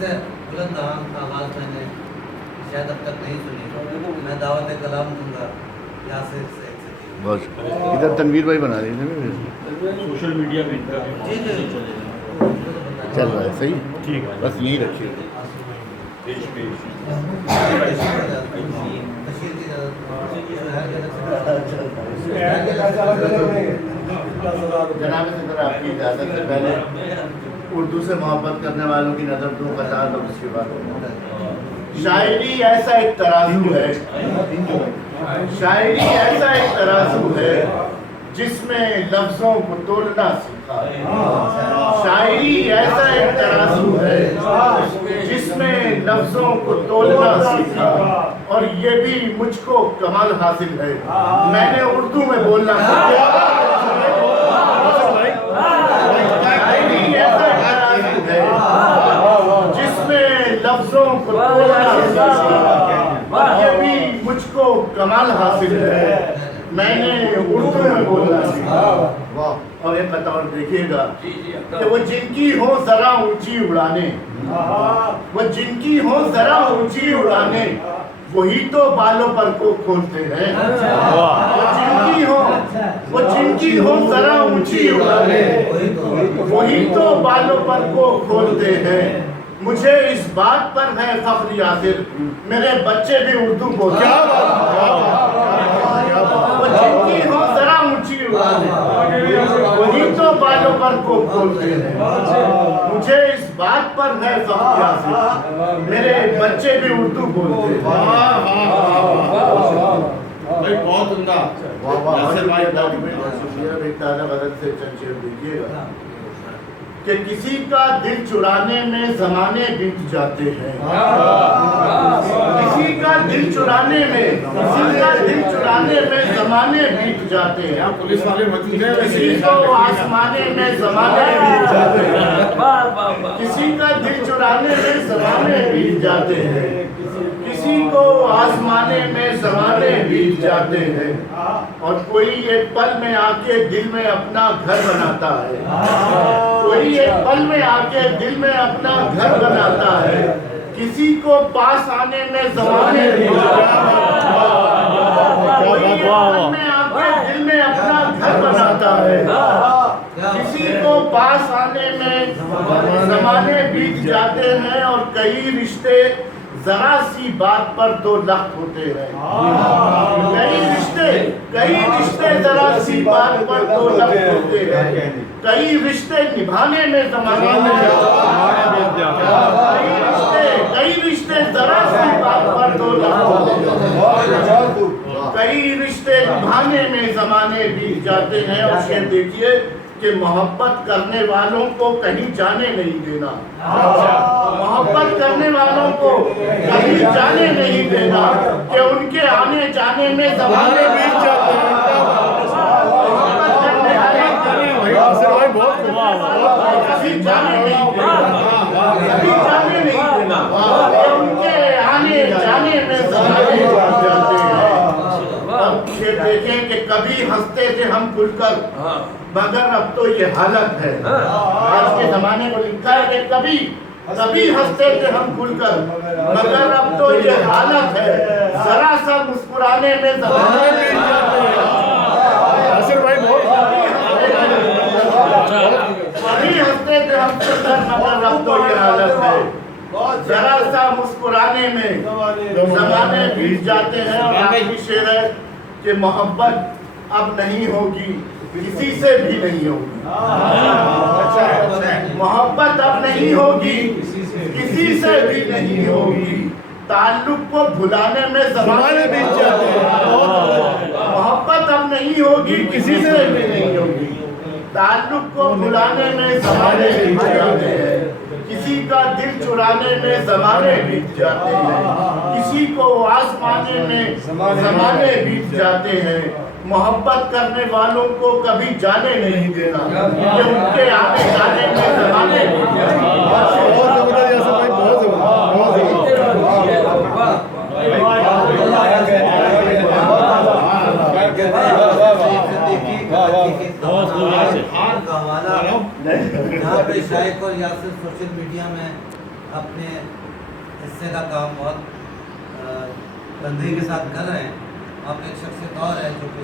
سے بلند آواز میں نے شاید اب تک نہیں سنی. میں دعوت کلام دوں گا یاسر سے. بہت شکریہ. ادھر تنویر بھائی بنا رہے ہیں سوشل میڈیا پہ چل رہا ہے صحیح. ٹھیک ہے بس یہی رکھیے. جناب صدر آپ کی اجازت سے پہلے اردو سے محبت کرنے والوں کی نظر دو قطار اور اس کے بعد شاعری ایسا ایک ترازو ہے. شاعری ایسا ایک ترازو ہے جس میں لفظوں کو تولنا سیکھا. شاعری ایسا ایک ترازو ہے جس میں لفظوں کو تولنا سیکھا اور یہ بھی مجھ کو کمال حاصل ہے. میں نے اردو میں بولنا سیکھا. شاعری ایسا ایک ترازو ہے جس میں لفظوں کو تولنا سیکھا اور یہ بھی مجھ کو کمال حاصل ہے. میں نے اردو میں بولنا سیکھا. اور ایک قطار دیکھیے گا کہ وہ جن کی ہو ذرا اونچی اڑانے, وہ جن کی ہو ذرا اونچی اڑانے وہی تو بالوں پر کو کھولتے ہیں. وہ جن کی ہو ذرا اونچی اڑانے وہی تو بالوں پر کو کھولتے ہیں. مجھے اس بات پر ہے فخر یاسر میرے بچے بھی اردو بولتے ہیں. وہ جن کی ہو ذرا اونچی اڑانے وہی تو بالوں پر کو کھولتے ہیں. مجھے اس بات پر ہے فخر یاسر میرے بچے بھی اردو بولتے ہیں. بھائی بہت عمدہ. شکریہ. ایک تازہ غزل سے چند شعر دیجیے گا کہ کسی کا دل چرانے میں زمانے بیت جاتے ہیں. کسی کا دل چرانے میں زمانے بیت جاتے ہیں. پولیس والے کسی کو آسمانے میں زمانے بیت جاتے ہیں. کسی کا دل چرانے میں زمانے بیت جاتے ہیں. کسی کو آسمانے میں زمانے بیت جاتے ہیں. اور کوئی ایک پل میں آ کے دل میں اپنا گھر بناتا ہے. کوئی ایک پل میں آ کے دل میں اپنا گھر بناتا ہے. کسی کو پاس آنے میں زمانے بیت جاتے ہیں. کوئی ایک پل میں آ کے دل میں اپنا گھر بناتا ہے. کسی کو پاس آنے میں زمانے بیت جاتے ہیں. اور کئی رشتے ذرا سی بات پر 2 لخت ہوتے ہیں. کئی رشتے ذرا سی بات پر 2 لخت ہوتے ہیں. کئی رشتے نبھانے میں زمانے کئی رشتے ذرا سی بات پر 2 لخت ہوتے ہیں. کئی رشتے نبھانے میں زمانے بیت جاتے ہیں. اور یہ دیکھیے کہ محبت کرنے والوں کو کہیں جانے نہیں دینا. محبت کرنے والوں کو کہیں جانے نہیں دینا کہ ان کے آنے جانے میں زمانے بیت جاتے ہیں. محبت کرنے والوں کو کہیں جانے نہیں دینا کہ ان کے آنے جانے میں زمانے بیت جاتے ہیں. یہ دیکھیں کہ کبھی ہنستے تھے ہم کھل کر مگر اب تو یہ حالت ہے. آج کے زمانے کو لکھا ہے کہ کبھی ہنستے تھے ہم کھل کر مگر اب تو یہ حالت ہے. ذرا سا مسکرانے میں زمانے بیت جاتے ہیں. کبھی ہنستے تھے ہم کھل کر مگر اب تو یہ حالت ہے. ذرا سا مسکرانے میں زمانے بیت جاتے ہیں. اور آخری شعر ہے کہ محبت اب نہیں ہوگی کسی سے بھی نہیں ہوگی. محبت اب نہیں ہوگی کسی سے بھی نہیں ہوگی. تعلق کو بھلانے میں زمانے بیت جاتے ہیں. محبت اب نہیں ہوگی کسی سے بھی نہیں ہوگی. تعلق کو بھلانے میں زمانے بیت جاتے ہیں. کسی کا دل چرانے میں زمانے بیت جاتے ہیں. کسی کو آزمانے میں زمانے بیت جاتے ہیں. محبت کرنے والوں کو کبھی جانے نہیں دینا کہ ان کے آنے جانے میں زمانے بیت جاتے ہیں. یہاں پہ شائق اور یاسر سوشل میڈیا میں اپنے حصے کا کام بہت بندگی کے ساتھ کر رہے ہیں. آپ ایک شخصیت اور ہے جو کہ